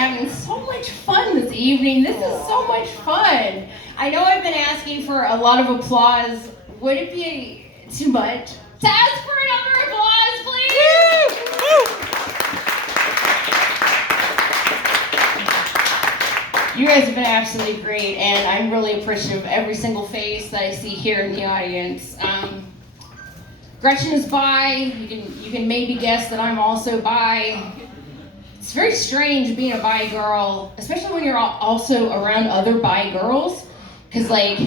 having so much fun this evening. This is so much fun. I know I've been asking for a lot of applause. Would it be too much to ask for another applause, please? You guys have been absolutely great, and I'm really appreciative of every single face that I see here in the audience. Gretchen is bi. You can maybe guess that I'm also bi. It's very strange being a bi girl, especially when you're also around other bi girls, because like,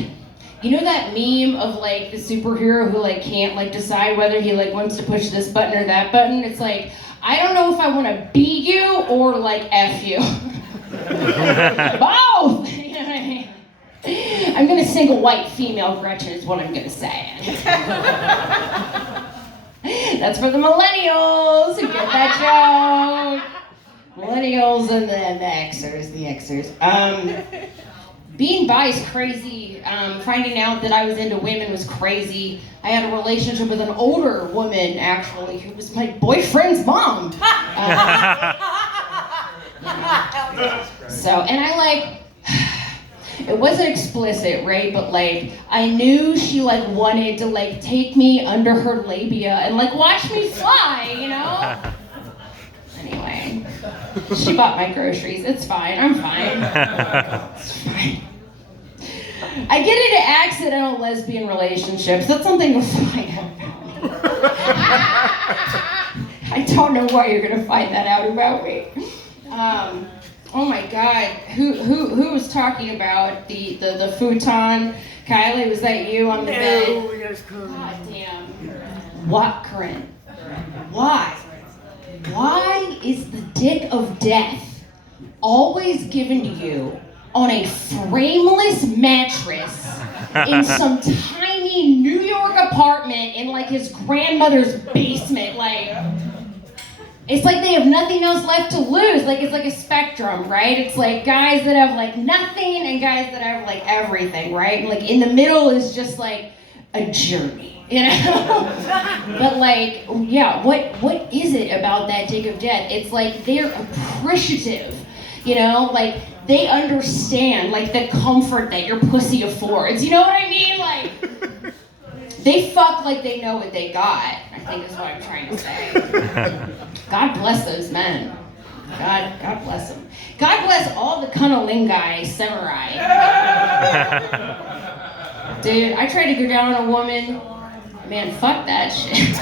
you know that meme of like the superhero who like can't like decide whether he like wants to push this button or that button? It's like, I don't know if I want to beat you or like F you. Both! You know what I mean? I'm gonna sing a white female Gretchen is what I'm gonna say. That's for the millennials who get that joke. Millennials and the Xers. Being bi is crazy. Finding out that I was into women was crazy. I had a relationship with an older woman, actually, who was my boyfriend's mom. So, and I like, it wasn't explicit, right? But like, I knew she like wanted to like take me under her labia and like watch me fly, you know? Anyway, she bought my groceries. It's fine. I'm fine. It's fine. I get into accidental lesbian relationships. That's something to find out about. I don't know why you're gonna find that out about me. Oh my God, who was talking about the futon? Kylie, was that you on the bed? No, yes, God damn. What, Corinne? Why? Why is the dick of death always given to you on a frameless mattress in some tiny New York apartment in like his grandmother's basement? Like, it's like they have nothing else left to lose. Like, it's like a spectrum, right? It's like guys that have like nothing and guys that have like everything, right? And like in the middle is just like a journey, you know? But like, yeah, what is it about that dick of death? It's like they're appreciative, you know? Like they understand like the comfort that your pussy affords. You know what I mean? Like, they fuck like they know what they got, I think is what I'm trying to say. God bless those men. God bless them. God bless all the cunnilingus samurai. Dude, I tried to go down on a woman. Man, fuck that shit.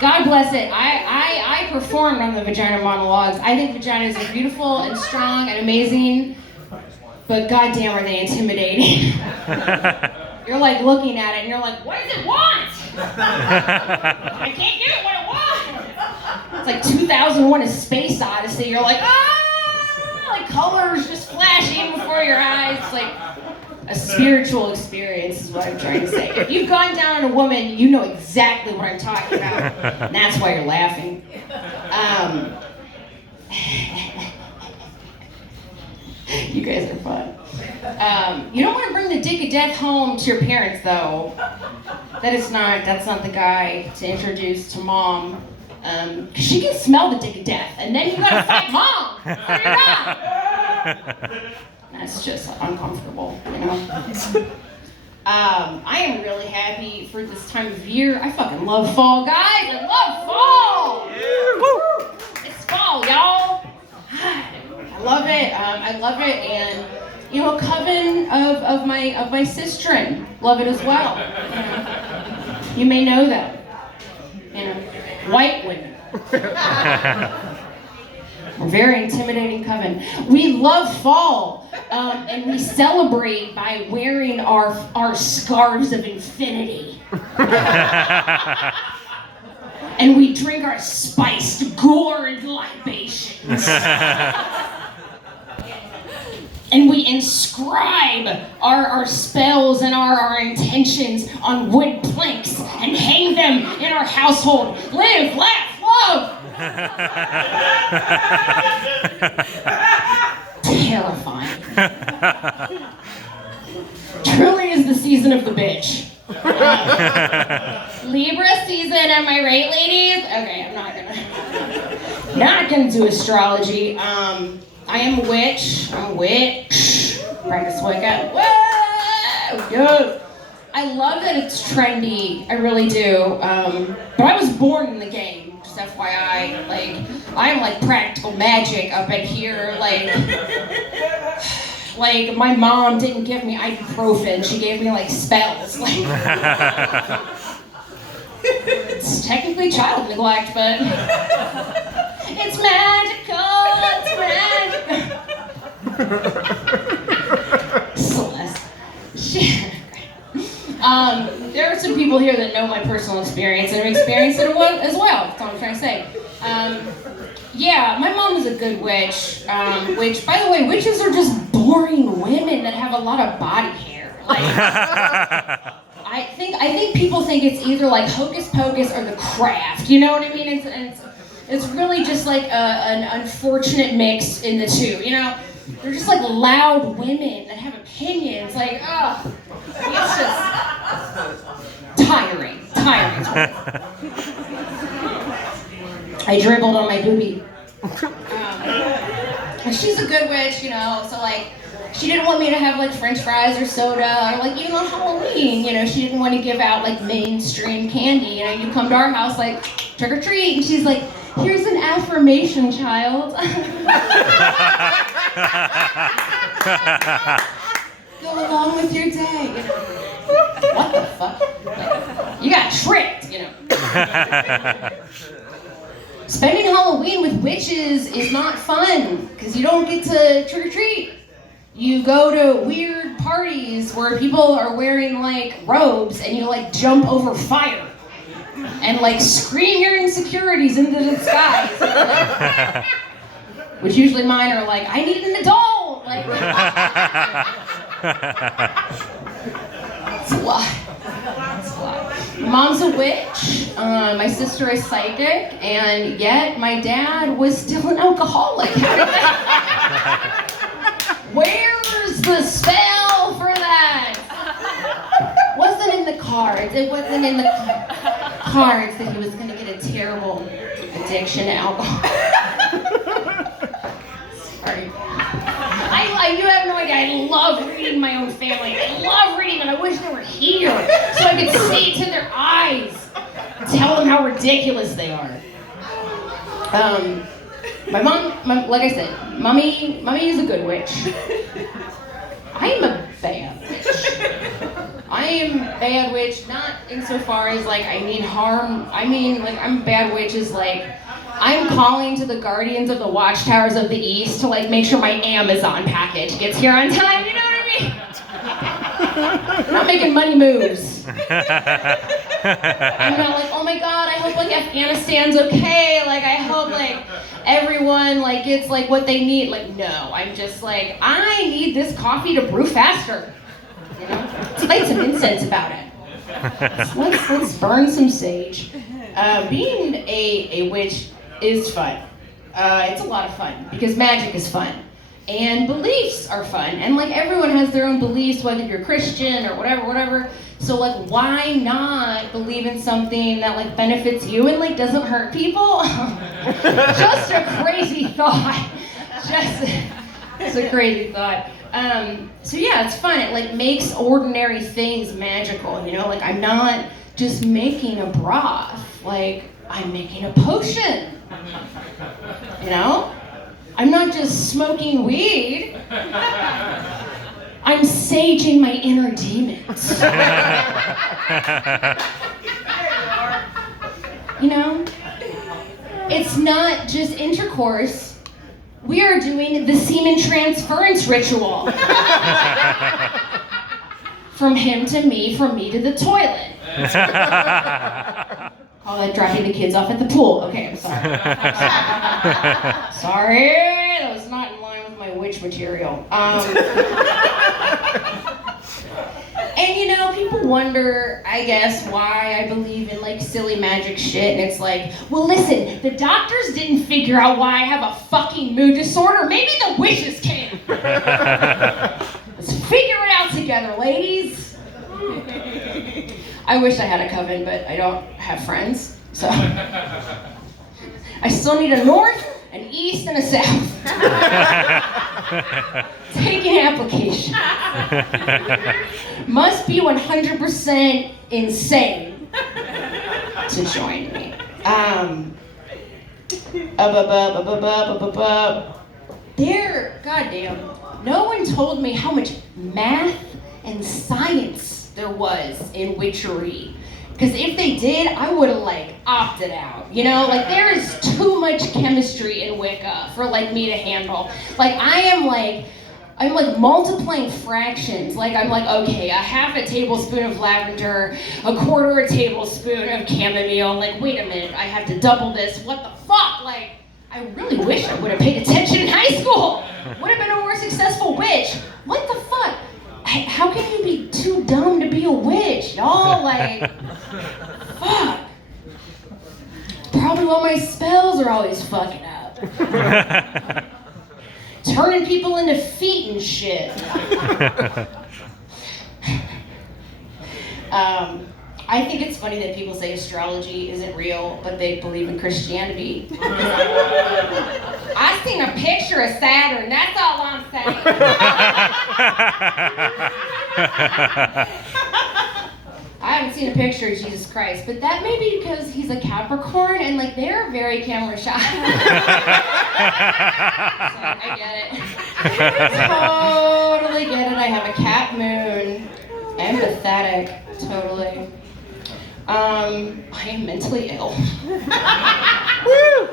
God bless it. I performed on the vagina monologues. I think vaginas are beautiful and strong and amazing. But goddamn, are they intimidating? You're like looking at it and you're like, what does it want? I can't give it what it wants. It's like 2001: A Space Odyssey. You're like, like colors just flashing before your eyes. It's like a spiritual experience is what I'm trying to say. If you've gone down on a woman, you know exactly what I'm talking about. And that's why you're laughing. You guys are fun. You don't want to bring the dick of death home to your parents, though. That's not the guy to introduce to mom. Cause she can smell the dick of death, and then you gotta fight mom. So you're not. That's just uncomfortable, you know? I am really happy for this time of year. I fucking love fall, guys. I love fall. Yeah. Woo. It's fall, y'all. I love it. I love it, and you know, a coven of my sistren love it as well. You may know them. You know, white women. We're very intimidating coven. We love fall, and we celebrate by wearing our scarves of infinity. And we drink our spiced gourd libations. And we inscribe our spells and our intentions on wood planks and hang them in our household. Live, laugh, love. Terrifying. Truly is the season of the bitch. Libra season, am I right, ladies? Okay, I'm not gonna do astrology. I am a witch. I'm a witch. Practice Wicca. Whoa! Yes. I love that it's trendy. I really do. But I was born in the game. Just FYI. Like, I'm like practical magic up in here. Like my mom didn't give me ibuprofen. She gave me like spells. Like, it's technically child neglect, but it's magical. It's magical. Celeste. Shit. There are some people here that know my personal experience and have experienced it as well. That's all I'm trying to say. Yeah, my mom is a good witch. Which, by the way, witches are just boring women that have a lot of body hair. Like, I think people think it's either like Hocus Pocus or The Craft. You know what I mean? It's really just like an unfortunate mix in the two. You know, they're just like loud women that have opinions. Like, ugh, it's just tiring. I dribbled on my boobie. She's a good witch, you know, so like, she didn't want me to have like French fries or soda, or like, even on Halloween, you know, she didn't want to give out like mainstream candy. You know, you come to our house like, trick or treat, and she's like, here's an affirmation, child. Go along with your day, you know. What the fuck? Like, you got tricked, you know. Spending Halloween with witches is not fun, because you don't get to trick-or-treat. You go to weird parties where people are wearing like robes and you like jump over fire and like scream your insecurities into the skies. Like, which usually mine are like, I need an adult. Like, it's a lot. Mom's a witch, my sister is psychic, and yet my dad was still an alcoholic. Where's the spell for that? Wasn't in the cards. It wasn't in the cards that he was going to get a terrible addiction to alcohol. Sorry. You have no idea. I love reading my own family. I love reading them. I wish they were here so I could see it to their eyes. Tell them how ridiculous they are. My mom, like I said, mommy is a good witch. I am a bad witch. I am a bad witch, not insofar as like I mean harm. I mean like I'm a bad witch is like I'm calling to the guardians of the watchtowers of the east to like make sure my Amazon package gets here on time. You know what I mean? I'm not making money moves. I'm not like, oh my god, I hope like Afghanistan's okay. Like I hope like everyone like gets like what they need. Like no, I'm just like I need this coffee to brew faster. You know, let's light some incense about it. Let's burn some sage. Being a witch is fun. It's a lot of fun because magic is fun. And beliefs are fun. And like everyone has their own beliefs, whether you're Christian or whatever. So like why not believe in something that like benefits you and like doesn't hurt people? Just a crazy thought. Just a crazy thought. So yeah, it's fun. It like makes ordinary things magical, you know? Like I'm not just making a broth, like I'm making a potion. You know? I'm not just smoking weed. I'm saging my inner demons. You know? It's not just intercourse. We are doing the semen transference ritual. From him to me, from me to the toilet. Call that dropping the kids off at the pool. Okay, I'm sorry. Sorry, that was not in line with my witch material. And you know, people wonder, I guess, why I believe in like silly magic shit, and it's like, well listen, the doctors didn't figure out why I have a fucking mood disorder, maybe the witches can. Let's figure it out together, ladies. I wish I had a coven, but I don't have friends, so. I still need a north, an east, and a south. Take an application. Must be 100% insane to join me. There, goddamn, no one told me how much math and science there was in witchery. Because if they did, I would have opted out. You know, there is too much chemistry in Wicca for me to handle. I'm multiplying fractions. I'm okay, a half a tablespoon of lavender, a quarter a tablespoon of chamomile. Wait a minute, I have to double this. What the fuck? I really wish I would have paid attention in high school. Would have been a more successful witch. What the fuck? How can you be too dumb to be a witch, y'all? Fuck. Probably why my spells are always fucking up. Turning people into feet and shit. I think it's funny that people say astrology isn't real, but they believe in Christianity. I seen a picture of Saturn, that's all I'm saying. I haven't seen a picture of Jesus Christ, but that may be because he's a Capricorn and they're very camera shy. So I get it. Totally get it. I have a cat moon. Empathetic, totally. I am mentally ill. Woo!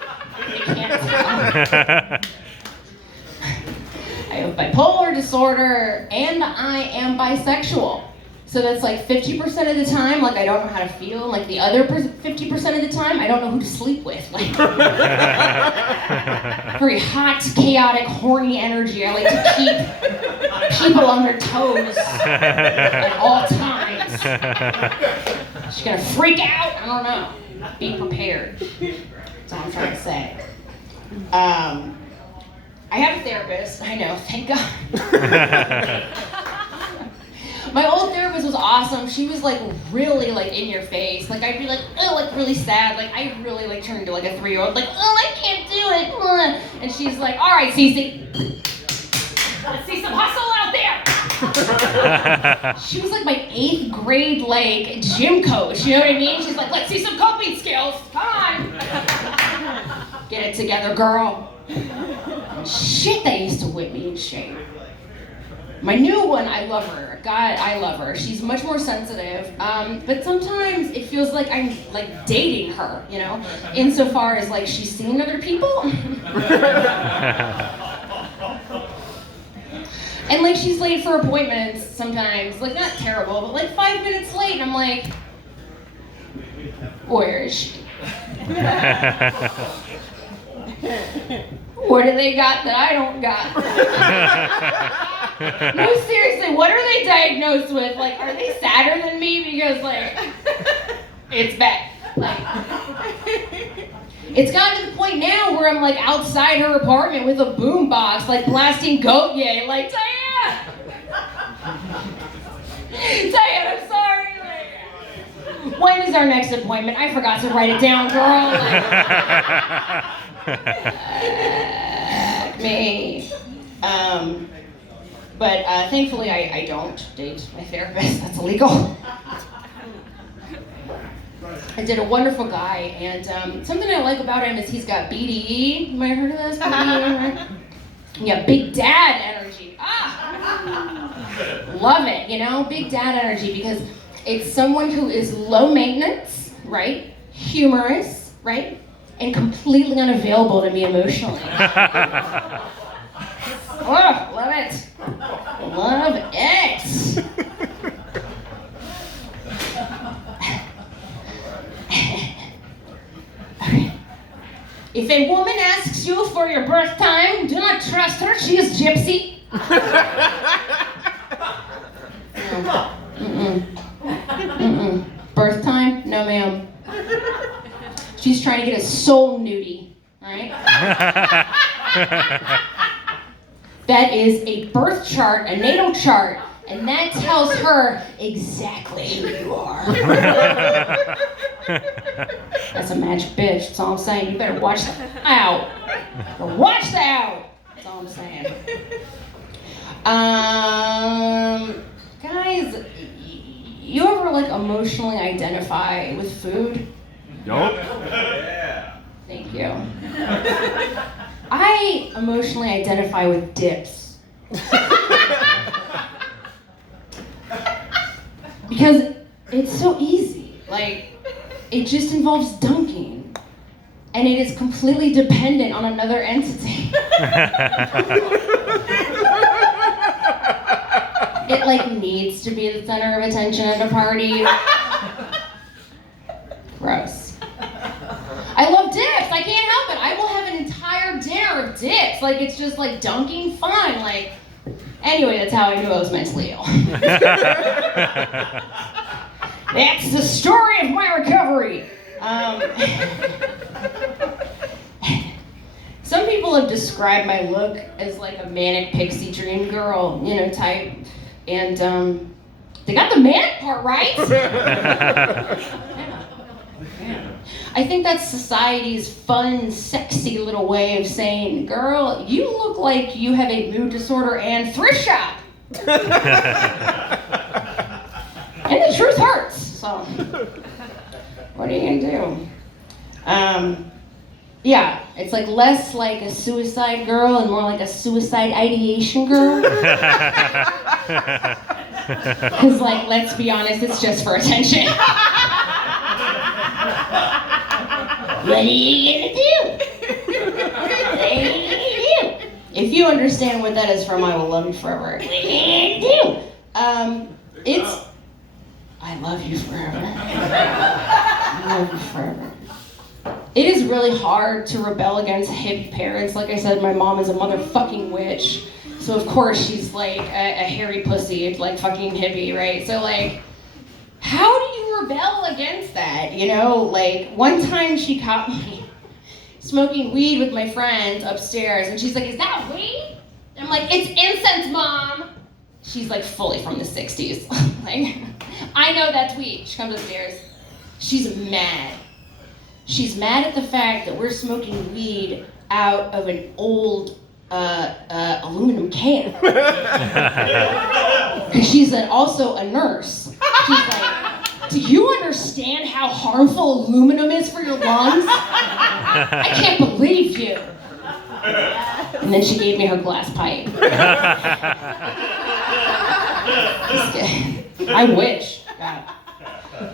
You can't tell. I have bipolar disorder and I am bisexual. So that's 50% of the time, I don't know how to feel. The other 50% of the time, I don't know who to sleep with. Very hot, chaotic, horny energy. I like to keep people on their toes at all times. She's gonna freak out? I don't know. Be prepared. That's all I'm trying to say. I have a therapist. I know, thank God. My old therapist was awesome. She was really in your face. I'd be oh, really sad. I really turned into a 3-year-old. Oh, I can't do it. And she's all right, Cece. Let's see some hustle out there. She was my 8th grade gym coach. You know what I mean? She's let's see some coping skills. Come on. Get it together, girl. Shit, that used to whip me in shape. My new one, I love her. God, I love her. She's much more sensitive. But sometimes it feels like I'm dating her, you know? Insofar as she's seen other people. And she's late for appointments sometimes. Not terrible, but 5 minutes late. And I'm where is she? What do they got that I don't got? No, seriously, what are they diagnosed with? Are they sadder than me? Because, it's bad. It's gotten to the point now where I'm, outside her apartment with a boombox, blasting Goat Yay, Diane! Diane, I'm sorry. When is our next appointment? I forgot to write it down, girl. Me. But thankfully I don't date my therapist. That's illegal. I did a wonderful guy, and something I like about him is he's got BDE. You might have heard of this? BDE, right? Yeah, big dad energy. Love it, big dad energy, because it's someone who is low maintenance, right? Humorous, right? And completely unavailable to me emotionally. Oh, love it. Love it. If a woman asks you for your birth time, do not trust her. She is gypsy. Birth time? No, ma'am. She's trying to get a soul nudie, right? That is a birth chart, a natal chart And that tells her exactly who you are. That's a magic bitch, that's all I'm saying. You better watch that out. Watch that out. That's all I'm saying. Guys, you ever like emotionally identify with food? Yup. Yeah. Thank you. I emotionally identify with dips. Because it's so easy. Like, it just involves dunking. And it is completely dependent on another entity. It like needs to be the center of attention at a party. Gross. I love dips. I can't help it. I will have an entire dinner of dips. Like, it's just like dunking fun. Like, anyway, that's how I knew I was mentally ill. That's the story of my recovery. Some people have described my look as like a manic pixie dream girl, you know, type. And they got the manic part right. Yeah. I think that's society's fun, sexy little way of saying, girl, you look like you have a mood disorder and thrift shop. And the truth hurts, so what are you gonna do? Yeah, it's like less like a suicide girl and more like a suicide ideation girl. Because, like, let's be honest, it's just for attention. What are you gonna do? What are you gonna do? If you understand what that is from, I will love you forever. What are you gonna do? It's... I love you forever. I love you forever. It is really hard to rebel against hippie parents. Like I said, my mom is a motherfucking witch. So of course she's like a hairy pussy, like fucking hippie, right? So like, how do you rebel against that? You know, like one time she caught me smoking weed with my friends upstairs and she's like, is that weed? And I'm like, it's incense, Mom. She's like fully from the 60s. Like, I know that's weed. She comes upstairs. She's mad. She's mad at the fact that we're smoking weed out of an old aluminum can. Because she's also a nurse. She's like, do you understand how harmful aluminum is for your lungs? I can't believe you. And then she gave me her glass pipe. I wish. God.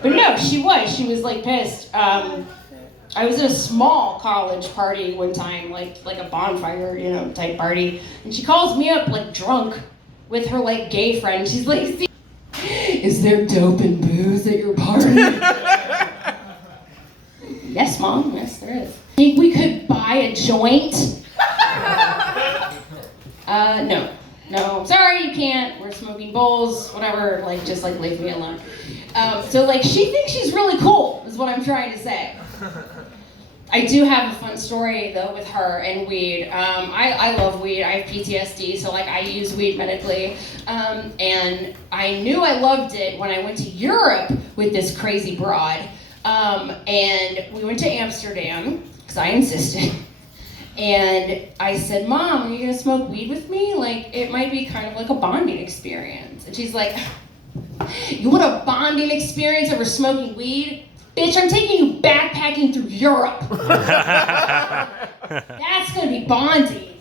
But no, she was like pissed. I was at a small college party one time, like a bonfire, you know, type party, and she calls me up like drunk with her like gay friend. She's like, is there dope and booze at your party? Yes, Mom, yes there is. Think we could buy a joint? No, sorry, you can't. We're smoking bowls, whatever, like, just, like, leave me alone. So, like, she thinks she's really cool, is what I'm trying to say. I do have a fun story, though, with her and weed. I love weed. I have PTSD, so, like, I use weed medically. And I knew I loved it when I went to Europe with this crazy broad. And we went to Amsterdam, because I insisted. And I said, Mom, are you gonna smoke weed with me? Like, it might be kind of like a bonding experience. And she's like, you want a bonding experience over smoking weed? Bitch, I'm taking you backpacking through Europe. That's gonna be bonding.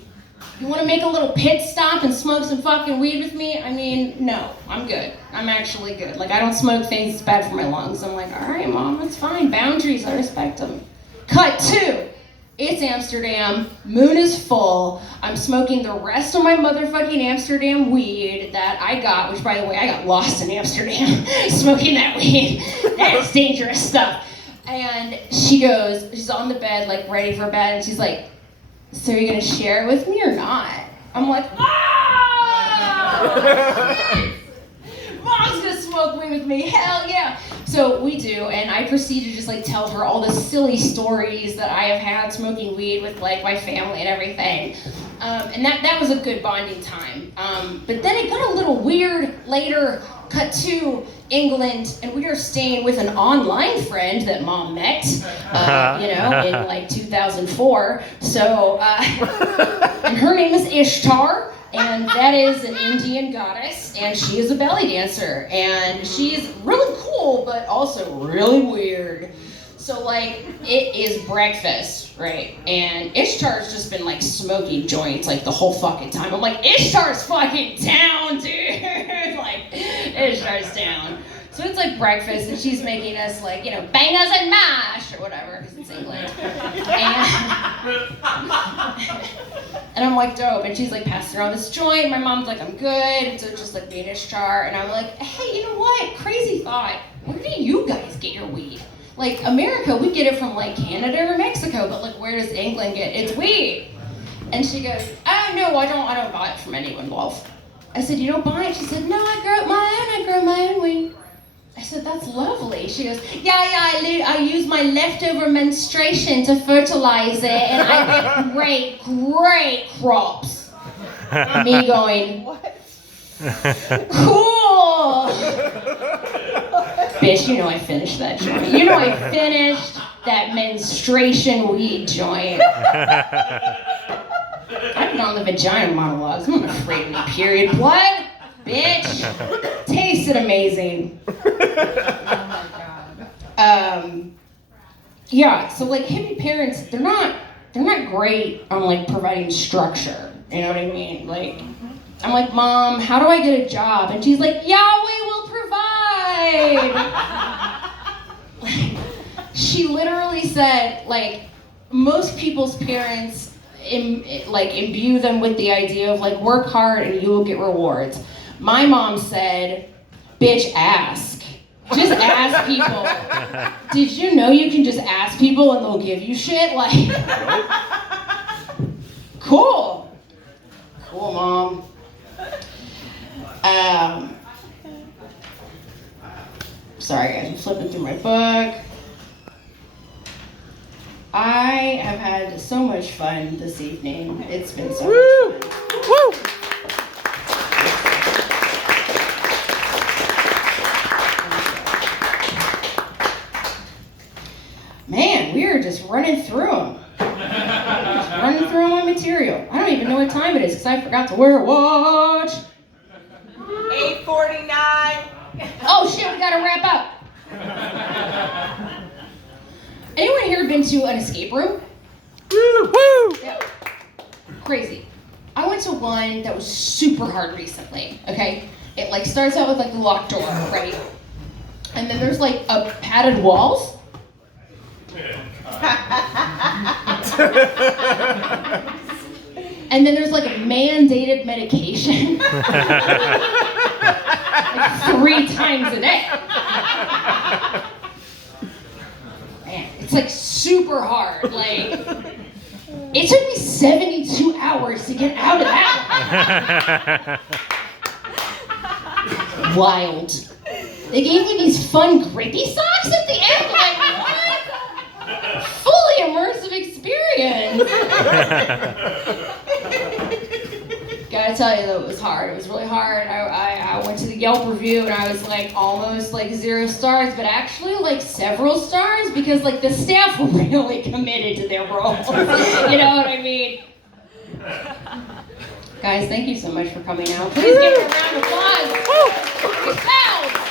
You wanna make a little pit stop and smoke some fucking weed with me? I mean, no, I'm good. I'm actually good. Like, I don't smoke things that's bad for my lungs. I'm like, all right, Mom, that's fine. Boundaries, I respect them. Cut 2. It's Amsterdam, moon is full, I'm smoking the rest of my motherfucking Amsterdam weed that I got, which by the way, I got lost in Amsterdam smoking that weed. That is dangerous stuff. And she's on the bed, like ready for bed, and she's like, so are you gonna share it with me or not? I'm like, ah! Mom's gonna smoke weed with me, hell yeah. So we do, and I proceed to just like tell her all the silly stories that I have had smoking weed with like my family and everything. And that was a good bonding time. But then it got a little weird later, cut to England, and we were staying with an online friend that Mom met, in like 2004. So, and her name is Ishtar, and that is an Indian goddess, and she is a belly dancer, and she's really cool, but also really weird. So like, it is breakfast, right? And Ishtar's just been like smoking joints like the whole fucking time. I'm like, Ishtar's fucking down, dude. Like, Ishtar's down. So it's like breakfast, and she's making us like, bangers and mash or whatever, because it's England. And I'm like, dope. And she's like passing around this joint. My mom's like, I'm good. And so it's just like me and Ishtar. And I'm like, hey, you know what? Crazy thought. Where do you guys get your weed? Like, America, we get it from, like, Canada or Mexico, but, like, where does England get its weed? And she goes, oh, no, I don't buy it from anyone, love. I said, you don't buy it? She said, no, I grow my own weed. I said, that's lovely. She goes, yeah, I use my leftover menstruation to fertilize it, and I get great crops. Me going, what? Cool! Bitch, I finished that joint. I finished that menstruation weed joint. I've been on the vagina monologues. I'm not afraid of any period blood. Bitch. Tasted amazing. Oh my God. Yeah, so like hippie parents, they're not great on like providing structure. You know what I mean? Like, I'm like, Mom, how do I get a job? And she's like, Yahweh will provide. She literally said, like, most people's parents imbue them with the idea of like, work hard and you will get rewards. My mom said, bitch, ask. Just ask people. Did you know you can just ask people and they'll give you shit? Like, cool. Cool, Mom. Sorry guys, I'm flipping through my book. I have had so much fun this evening. It's been so much fun. Woo! Man, we are just running through them. Just running through my material. I don't even know what time it is because I forgot to wear a watch. 8:49. Oh shit, we gotta wrap up. Anyone here been to an escape room? Woo! Yeah. Crazy. I went to one that was super hard recently, okay? It like starts out with like the locked door, right? And then there's like a padded walls. And then there's like a mandated medication. Like 3 times a day. Man, it's like super hard. Like, it took me 72 hours to get out of that one. Wild. They gave me these fun grippy socks at the end. Like, what? Fully immersive experience. Gotta tell you though, it was hard. It was really hard. I went to the Yelp review and I was like almost like 0 stars, but actually like several stars because like the staff were really committed to their roles. You know what I mean? Guys, thank you so much for coming out. Please give a round of applause. Peace out.